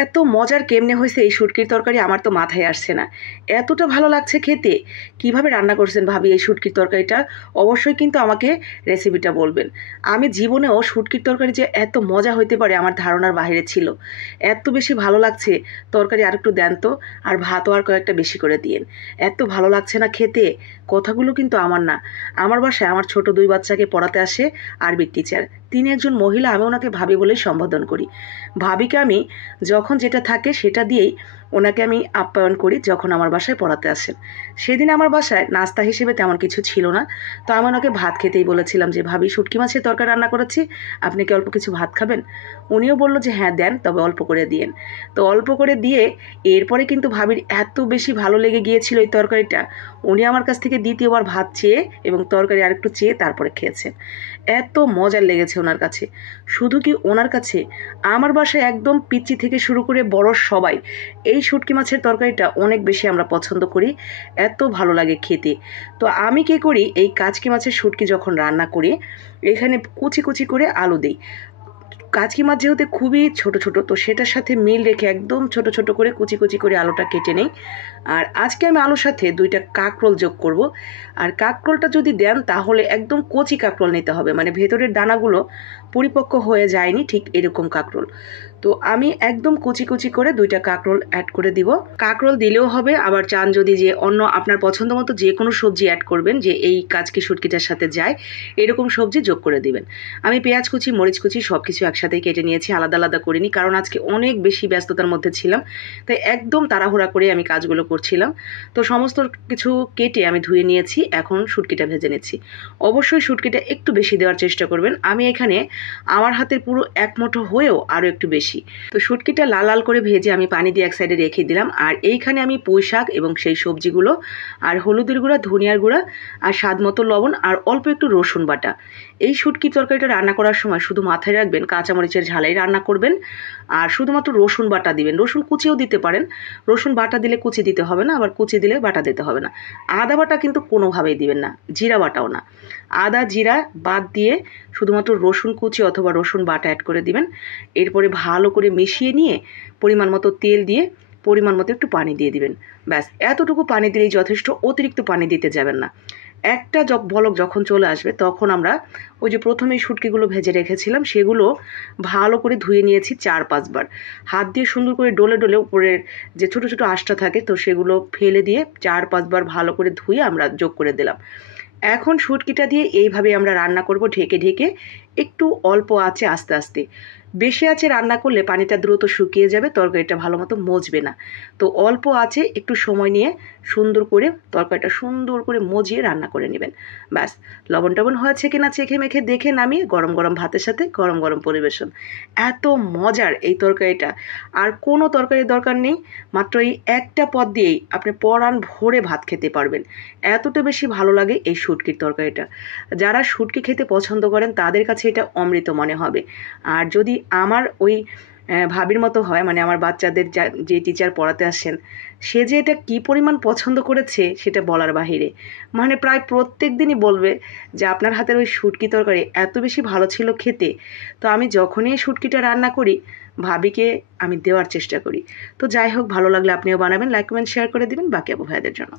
এত মজার কেমনে হয়েছে এই শুটকির তরকারি আমার তো মাথায় আসছে না। এতটা ভালো লাগছে খেতে। কিভাবে রান্না করছেন ভাবি এই শুটকির তরকারিটা? অবশ্যই কিন্তু আমাকে রেসিপিটা বলবেন। আমি জীবনেও শুটকির তরকারি যে এত মজা হইতে পারে আমার ধারণার বাইরে ছিল। এত বেশি ভালো লাগছে, তরকারি আর একটু দেন তো, আর ভাতও আর কয়েকটা বেশি করে দিয়েন। এত ভালো লাগছে না খেতে। কথাগুলো কিন্তু আমার না, আমার বাসায় আমার ছোট 2 বাচ্চাকে পড়াতে আসে আরবির টিচার। তিনি একজন মহিলা, আমি ওনাকে ভাবি বলেই সম্বোধন করি। ভাবিকে আমি যখন যেটা থাকে সেটা দিয়েই ওনাকে আমি আপ্যায়ন করি যখন আমার বাসায় পড়াতে আসেন। সেদিন আমার বাসায় নাস্তা হিসেবে তেমন কিছু ছিল না, তো আমি ওনাকে ভাত খেতেই বলেছিলাম যে ভাবি শুটকি মাছের তরকারি রান্না করেছি, আপনি কি অল্প কিছু ভাত খাবেন? উনিও বলল যে হ্যাঁ দেন, তবে অল্প করে দিয়েন। তো অল্প করে দিয়ে এরপরে কিন্তু ভাবির এত বেশি ভালো লেগে গিয়েছিল এই তরকারিটা, উনি আমার কাছ থেকে দ্বিতীয়বার ভাত চেয়ে এবং তরকারি আরেকটু চেয়ে তারপরে খেয়েছেন। এত মজার লেগেছে ওনার কাছে। শুধু কি ওনার কাছে, আমার বাসায় একদম পিচ্চি থেকে শুরু করে বড় সবাই এই শুটকি মাছের তরকারিটা অনেক বেশি আমরা পছন্দ করি। এত ভালো লাগে খেতে। তো আমি কী করি, এই কাচকি মাছের শুটকি যখন রান্না করি, এখানে কুচি কুচি করে আলু দিই। কাচকি মাছ যেহেতু খুবই ছোট ছোট, তো সেটার সাথে মিল রেখে একদম ছোট ছোট করে কুচি কুচি করে আলুটা কেটে নেই। আর আজকে আমি আলুর সাথে 2টা কাঁকরোল যোগ করব। আর কাঁকরোলটা যদি দেন তাহলে একদম কচি কাঁকরোল নিতে হবে, মানে ভেতরের দানাগুলো পরিপক্ক হয়ে যায়নি, ঠিক এরকম কাঁকরোল। তো আমি একদম কুচি কুচি করে 2টা কাঁকরোল অ্যাড করে দিব। কাঁকরোল দিলেও হবে, আবার চান যদি যে অন্য আপনার পছন্দ মতো যে কোনো সবজি অ্যাড করবেন, যে এই কাচকি শুটকিটার সাথে যায় এরকম সবজি যোগ করে দিবেন। আমি পেঁয়াজ কুচি, মরিচ কুচি সব কিছু একসাথেই কেটে নিয়েছি, আলাদা আলাদা করিনি, কারণ আজকে অনেক বেশি ব্যস্ততার মধ্যে ছিলাম, তাই একদম তাড়াহুড়া করে আমি কাজগুলো করছিলাম। তো সমস্ত কিছু কেটে আমি ধুয়ে নিয়েছি, এখন শুটকিটা ভেজে নিচ্ছি। অবশ্যই শুটকিটা একটু বেশি দেওয়ার চেষ্টা করবেন। আমি এখানে আমার হাতের পুরো 1 মুঠো হয়েও আরও একটু বেশি। তো শুটকিটা লাল লাল করে ভেজে আমি পানি দিয়ে এক সাইডে রেখে দিলাম। আর এইখানে আমি পুঁই শাক এবং সেই সবজিগুলো, আর হলুদের গুঁড়া, ধনিয়ার গুঁড়া, আর স্বাদ মতো লবণ, আর অল্প একটু রসুন বাটা। এই শুটকির তরকারিটা রান্না করার সময় শুধু মাথায় রাখবেন কাঁচামরিচের ঝালাই রান্না করবেন, আর শুধুমাত্র রসুন বাটা দিবেন। রসুন কুচিও দিতে পারেন, রসুন বাটা দিলে কুচি দিতে হবে না, আবার কুচি দিলে বাটা দিতে হবে না। আদা বাটা কিন্তু কোনোভাবেই দিবেন না, জিরা বাটাও না। আদা জিরা বাদ দিয়ে শুধুমাত্র রসুন কুচি অথবা রসুন বাটা অ্যাড করে দিবেন। এরপরে ভালো করে মিশিয়ে নিয়ে পরিমাণ মতো তেল দিয়ে পরিমাণ মতো একটু পানি দিয়ে দিবেন। ব্যাস, এতটুকু পানি দিলেই যথেষ্ট, অতিরিক্ত পানি দিতে যাবেন না। একটা বলক যখন চলে আসবে তখন আমরা ওই যে প্রথমেই শুটকিগুলো ভেজে রেখেছিলাম সেগুলো ভালো করে ধুয়ে নিয়েছি 4-5 বার। হাত দিয়ে সুন্দর করে ডলে ডলে উপরের যে ছোটো ছোটো আঁশটা থাকে, তো সেগুলো ফেলে দিয়ে 4-5 বার ভালো করে ধুয়ে আমরা যোগ করে দিলাম। এখন শুটকিটা দিয়ে এইভাবে আমরা রান্না করব, ঢেকে ঢেকে একটু অল্প আঁচে আস্তে আস্তে। বেশি আঁচে রান্না করলে পানিটা দ্রুত শুকিয়ে যাবে, তরকারিটা ভালো মতো মজবে না। তো অল্প আঁচে একটু সময় নিয়ে সুন্দর করে তরকারিটা সুন্দর করে মজিয়ে রান্না করে নেবেন। ব্যাস, লবণ টবণ হয়েছে কিনা চেখে মেখে দেখে নামিয়ে গরম গরম ভাতের সাথে গরম গরম পরিবেশন। এত মজার এই তরকারিটা, আর কোনো তরকারির দরকার নেই, মাত্র এই একটা পদ দিয়েই আপনি পরাণ ভরে ভাত খেতে পারবেন। এতটা বেশি ভালো লাগে এই শুটকির তরকারিটা। যারা শুটকি খেতে পছন্দ করেন তাদের কাছে এটা অমৃত মনে হবে। আর যদি আমার ওই ভাবির মতো হয়, মানে আমার বাচ্চাদের যে টিচার পড়াতে আসেন, সে যে এটা কী পরিমাণ পছন্দ করেছে সেটা বলার বাহিরে। মানে প্রায় প্রত্যেক দিনই বলবে যে আপনার হাতের ওই শুটকি তরকারি এত বেশি ভালো ছিল খেতে। তো আমি যখনই শুটকিটা রান্না করি ভাবিকে আমি দেওয়ার চেষ্টা করি। তো যাই হোক, ভালো লাগলে আপনিও বানাবেন, লাইক কমেন্ট শেয়ার করে দিবেন বাকি আপু ভাইদের জন্য।